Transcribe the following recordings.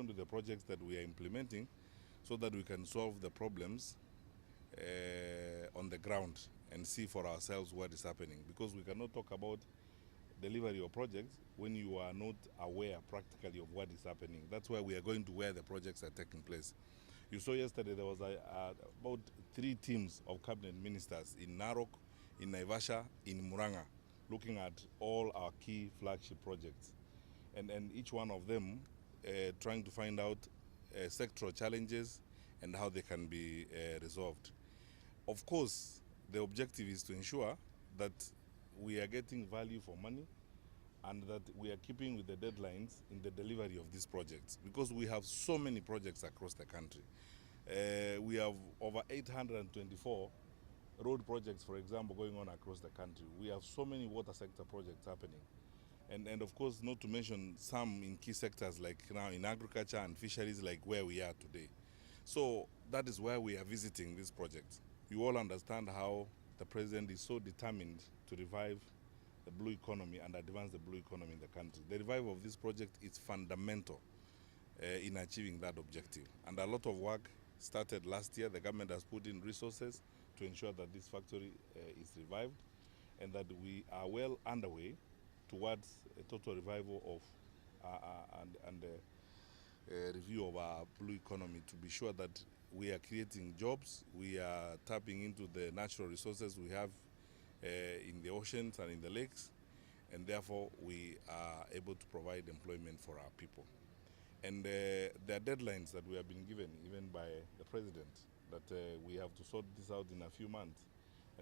going to the projects that we are implementing so that we can solve the problems on the ground and see for ourselves what is happening. Because we cannot talk about delivery of projects when you are not aware practically of what is happening. That's why we are going to where the projects are taking place. You saw yesterday there was about 3 teams of cabinet ministers in Narok, in Naivasha, in Muranga, looking at all our key flagship projects. And each one of them trying to find out sectoral challenges and how they can be resolved. Of course, the objective is to ensure that we are getting value for money and that we are keeping with the deadlines in the delivery of these projects, because we have so many projects across the country. We have over 824 road projects, for example, going on across the country. We have so many water sector projects happening. And of course, not to mention some in key sectors like now in agriculture and fisheries, like where we are today. So that is why we are visiting this project. You all understand how the president is so determined to revive the blue economy and advance the blue economy in the country. The revival of this project is fundamental in achieving that objective. And a lot of work started last year. The government has put in resources to ensure that this factory is revived and that we are well underway towards a total revival of and review of our blue economy, to be sure that we are creating jobs, we are tapping into the natural resources we have in the oceans and in the lakes, and therefore we are able to provide employment for our people. And there are deadlines that we have been given, even by the president, that we have to sort this out in a few months,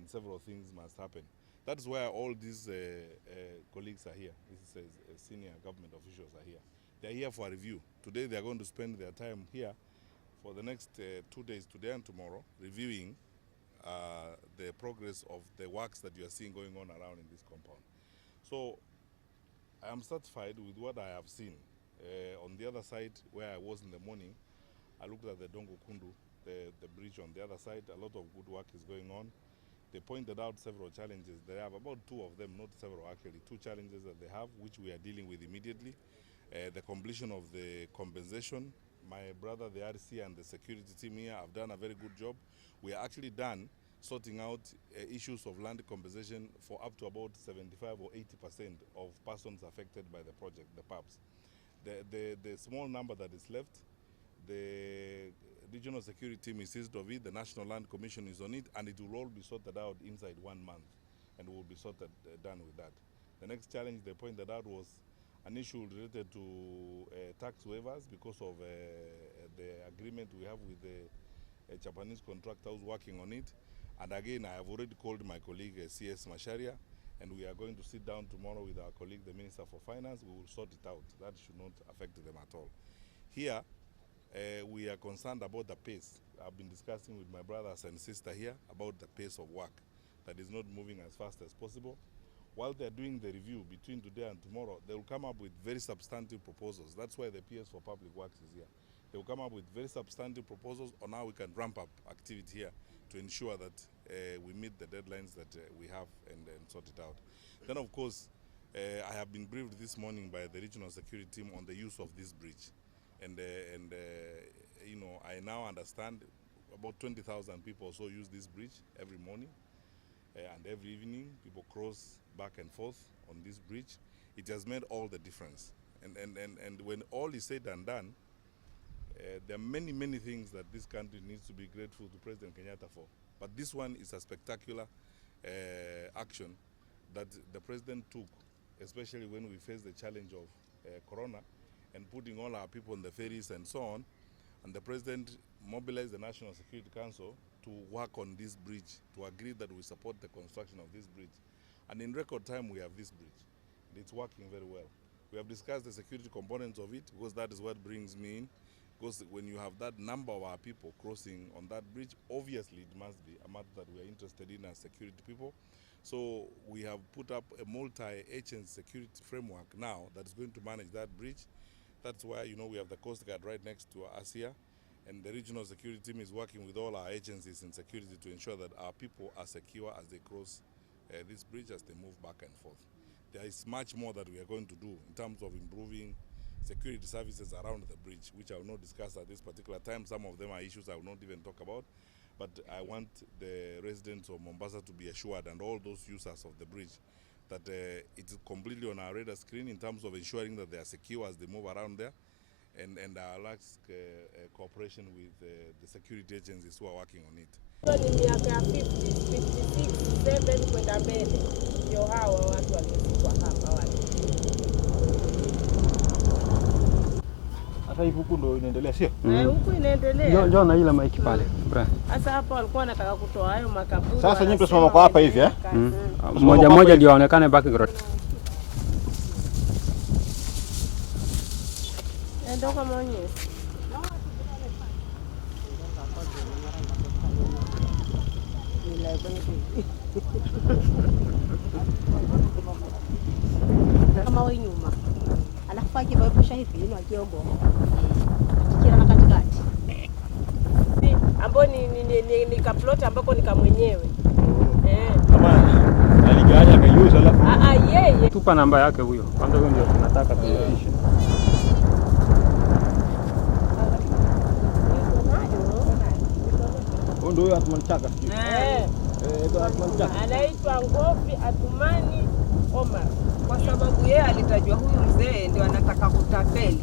and several things must happen. That's why all these colleagues are here. This is senior government officials are here. They're here for a review. Today they are going to spend their time here for the next 2 days, today and tomorrow, reviewing the progress of the works that you are seeing going on around in this compound. So I am satisfied with what I have seen. On the other side, where I was in the morning, I looked at the Dongo Kundu, the bridge on the other side. A lot of good work is going on. They pointed out several challenges. They have about 2 of them, not several actually, 2 challenges that they have, which we are dealing with immediately. The completion of the compensation. My brother, the RC, and the security team here have done a very good job. We are actually done sorting out issues of land compensation for up to about 75 or 80% of persons affected by the project, the PAPs. The small number that is left, the regional security team is seized of it, the National Land Commission is on it, and it will all be sorted out inside 1 month, and will be sorted done with that. The next challenge they pointed out was an issue related to tax waivers because of the agreement we have with the Japanese contractor who's working on it. And again, I have already called my colleague CS Masharia, and we are going to sit down tomorrow with our colleague, the Minister for Finance. We will sort it out. That should not affect them at all. Here, we are concerned about the pace. I've been discussing with my brothers and sister here about the pace of work that is not moving as fast as possible. While they're doing the review between today and tomorrow, they will come up with very substantive proposals. That's why the PS for Public Works is here. They will come up with very substantive proposals on how we can ramp up activity here to ensure that we meet the deadlines that we have and sort it out. Then, of course, I have been briefed this morning by the regional security team on the use of this bridge. And you know, I now understand about 20,000 people also use this bridge every morning. And every evening, people cross back and forth on this bridge. It has made all the difference. And when all is said and done, there are many things that this country needs to be grateful to President Kenyatta for. But this one is a spectacular action that the president took, especially when we face the challenge of Corona and putting all our people on the ferries and so on. And the president mobilized the National Security Council to work on this bridge, to agree that we support the construction of this bridge. And in record time, we have this bridge. And it's working very well. We have discussed the security components of it, because that is what brings me in. Because when you have that number of our people crossing on that bridge, obviously it must be a matter that we are interested in as security people. So we have put up a multi-agency security framework now that is going to manage that bridge. That's why, you know, we have the Coast Guard right next to us here, and the regional security team is working with all our agencies in security to ensure that our people are secure as they cross this bridge, as they move back and forth. There is much more that we are going to do in terms of improving security services around the bridge, which I will not discuss at this particular time. Some of them are issues I will not even talk about. But I want the residents of Mombasa to be assured, and all those users of the bridge, that it's completely on our radar screen in terms of ensuring that they are secure as they move around there. And I'll ask cooperation with the security agencies who are working on it. Ni miaka ya 50, 56, 7 kwenda mbele ndio hawa watu waliozikwa hapa wale. Sasa hivi huku ndo inaendelea sio? Huku inaendelea. Njoo na ile maiki pale. Sasa hapa walikuwa wanataka kutoa hayo makaburi. Sasa nyinyi tunasimama kwa hapa hivi Moja moja ndio aonekane background. Ndio kama wenyewe. Kama wewe nyuma. Alafu akibaepusha hivi ni wakiongo. Kila na katikati. Ambao ni kaplot ambako ni kama mwenyewe. Kama aliganya akaiuza alafu. Yeye. Tupa namba yake huyo. Kwanza huyo ndio tunataka tuishi. Ndio Athman-Chaka. Anaitwa Ngofi Athumani Omar. Kwa sababu yeye alitajwa huyu mzee ndio anataka kutapeli.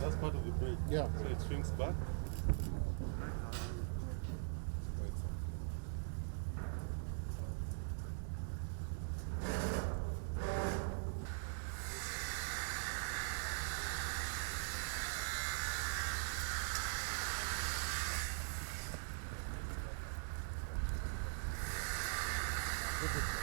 That's part of the bridge. Yeah. So it swings back. This is